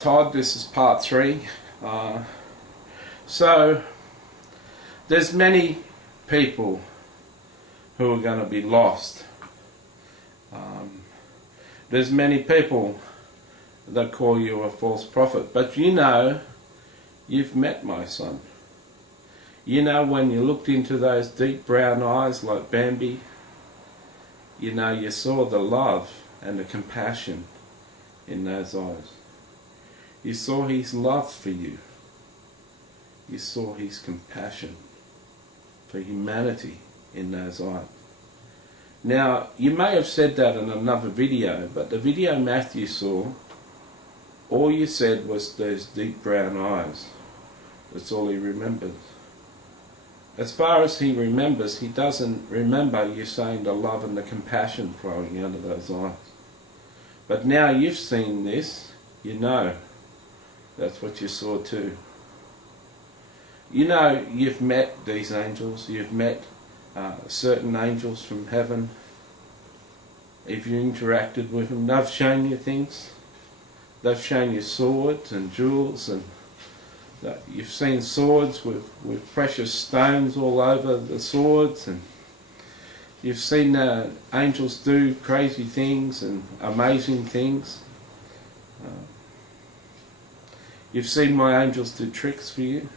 Todd, this is part 3. So there's many people who are going to be lost. There's many people that call you a false prophet, but you know, you've met my son. You know, when you looked into those deep brown eyes like Bambi, you know, you saw the love and the compassion in those eyes. You saw his love for you. You saw his compassion for humanity in those eyes. Now, you may have said that in another video, but the video Matthew saw, all you said was those deep brown eyes. That's all he remembers. As far as he remembers, he doesn't remember you saying the love and the compassion flowing out of those eyes. But now you've seen this, you know. That's what you saw too. You know, you've met these angels, you've met certain angels from heaven. If you interacted with them, they've shown you things. They've shown you swords and jewels, and you've seen swords with precious stones all over the swords, and you've seen angels do crazy things and amazing things. You've seen my angels do tricks for you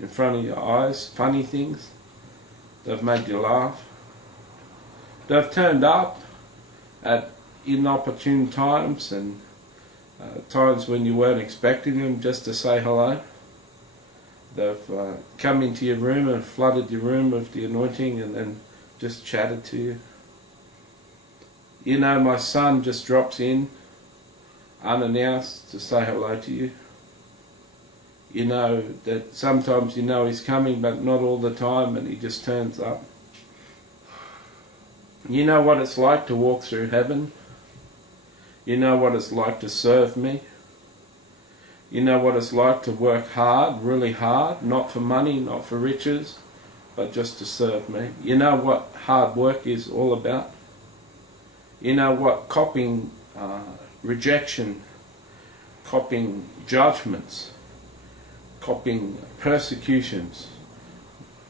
in front of your eyes, funny things. They've made you laugh. They've turned up at inopportune times and times when you weren't expecting them, just to say hello. They've come into your room and flooded your room with the anointing and then just chatted to you. You know, my son just drops in unannounced to say hello to you. You know that sometimes you know he's coming, but not all the time, and he just turns up. You know what it's like to walk through heaven. You know what it's like to serve me. You know what it's like to work hard, really hard, not for money, not for riches, but just to serve me. You know what hard work is all about. You know what copying rejection, copying judgments, copying persecutions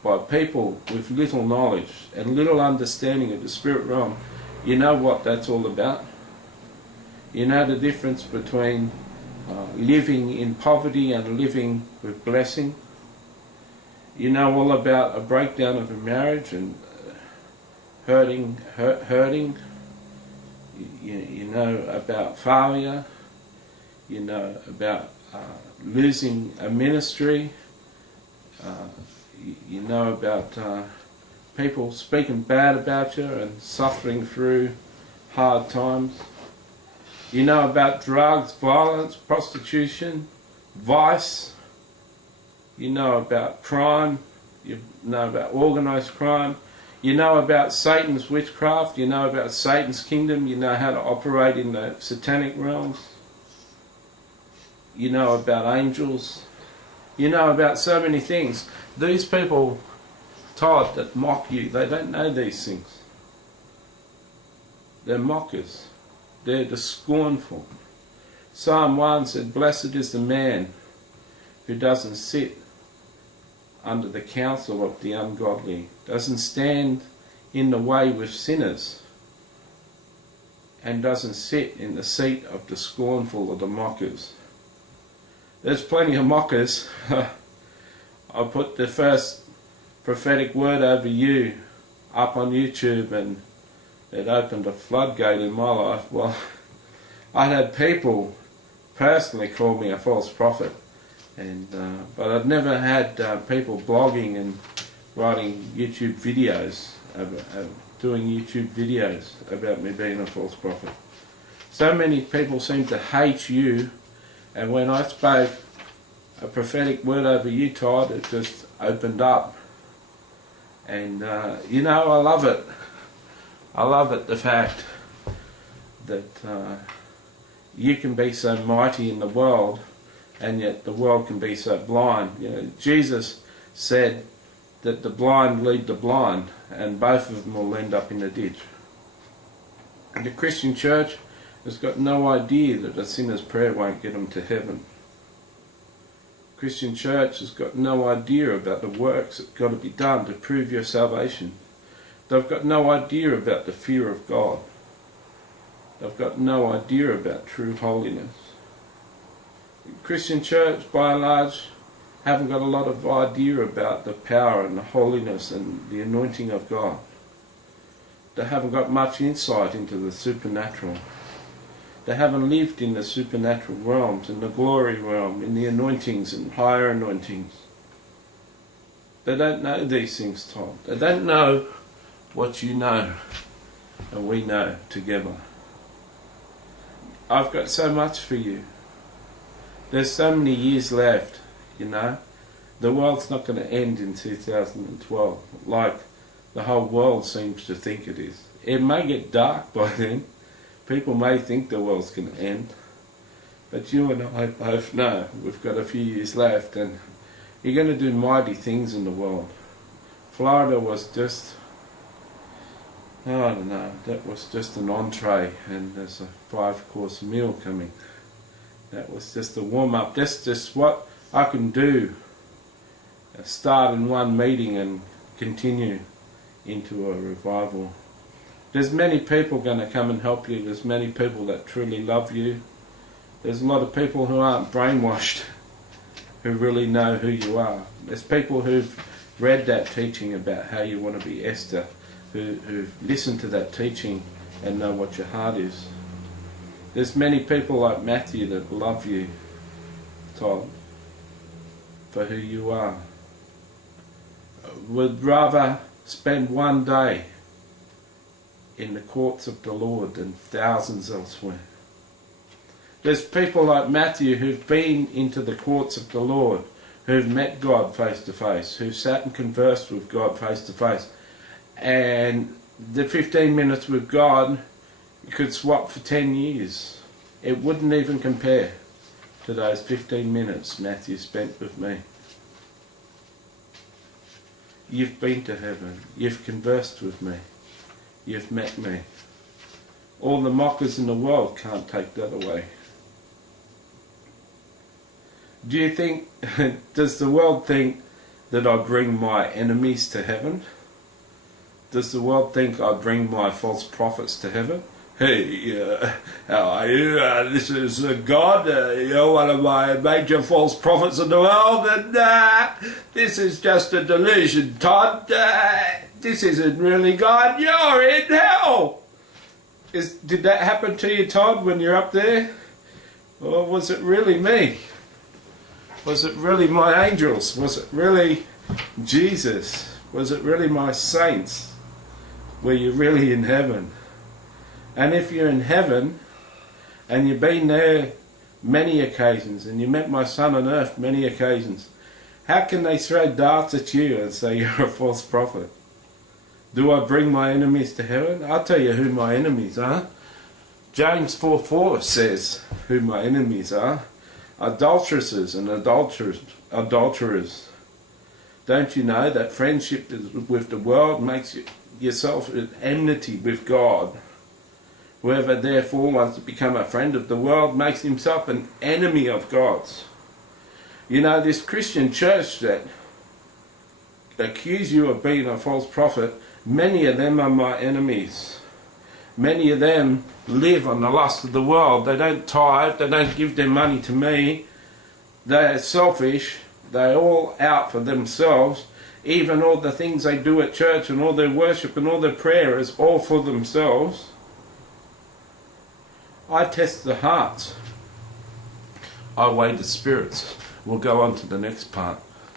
by people with little knowledge and little understanding of the spirit realm. You know what that's all about. You know the difference between living in poverty and living with blessing. You know all about a breakdown of a marriage and hurting. You know about failure. You know about losing a ministry. You know about people speaking bad about you and suffering through hard times. You know about drugs, violence, prostitution, vice. You know about crime. You know about organised crime. You know about Satan's witchcraft. You know about Satan's kingdom. You know how to operate in the satanic realms. You know about angels. You know about so many things. These people, Todd, that mock you, they don't know these things. They're mockers. They're the scornful. Psalm 1 said, "Blessed is the man who doesn't sit under the counsel of the ungodly, doesn't stand in the way with sinners, and doesn't sit in the seat of the scornful or the mockers." There's plenty of mockers. I put the first prophetic word over you up on YouTube, and it opened a floodgate in my life. Well, I had people personally call me a false prophet, and but I've never had people blogging and writing YouTube videos, doing YouTube videos about me being a false prophet. So many people seem to hate you. And when I spoke a prophetic word over you, Todd, it just opened up. And, you know, I love it. I love it, the fact that you can be so mighty in the world, and yet the world can be so blind. You know, Jesus said that the blind lead the blind, and both of them will end up in the ditch. In the Christian church, has got no idea that a sinner's prayer won't get them to heaven. Christian church has got no idea about the works that got to be done to prove your salvation. They've got no idea about the fear of God. They've got no idea about true holiness. Christian church, by and large, haven't got a lot of idea about the power and the holiness and the anointing of God. They haven't got much insight into the supernatural. They haven't lived in the supernatural realms, in the glory realm, in the anointings and higher anointings. They don't know these things, Todd. They don't know what you know and we know together. I've got so much for you. There's so many years left, you know. The world's not going to end in 2012 like the whole world seems to think it is. It may get dark by then. People may think the world's going to end. But you and I both know we've got a few years left, and you're going to do mighty things in the world. Florida was just, I don't know, that was just an entree, and there's a 5-course meal coming. That was just a warm-up. That's just what I can do. Start in one meeting and continue into a revival. There's many people going to come and help you. There's many people that truly love you. There's a lot of people who aren't brainwashed, who really know who you are. There's people who've read that teaching about how you want to be Esther, who've listened to that teaching and know what your heart is. There's many people like Matthew that love you, Todd, for who you are. Would rather spend one day in the courts of the Lord than thousands elsewhere. There's people like Matthew who've been into the courts of the Lord, who've met God face to face, who've sat and conversed with God face to face. And the 15 minutes with God, you could swap for 10 years. It wouldn't even compare to those 15 minutes Matthew spent with me. You've been to heaven. You've conversed with me. You've met me. All the mockers in the world can't take that away. Do you think, does the world think that I bring my enemies to heaven? Does the world think I bring my false prophets to heaven? Hey, how are you? This is God. You're one of my major false prophets in the world, and this is just a delusion, Todd. This isn't really God. You're in hell. Did that happen to you, Todd, when you're up there? Or was it really me? Was it really my angels? Was it really Jesus? Was it really my saints? Were you really in heaven? And if you're in heaven, and you've been there many occasions, and you met my son on earth many occasions, how can they throw darts at you and say you're a false prophet? Do I bring my enemies to heaven? I'll tell you who my enemies are. James 4:4 says who my enemies are. Adulteresses and adulterers. Don't you know that friendship with the world makes yourself at enmity with God? Whoever therefore wants to become a friend of the world makes himself an enemy of God's. You know, this Christian church that accuse you of being a false prophet, many of them are my enemies. Many of them live on the lust of the world. They don't tithe, they don't give their money to me. They're selfish, they're all out for themselves. Even all the things they do at church and all their worship and all their prayer is all for themselves. I test the hearts. I weigh the spirits. We'll go on to the next part.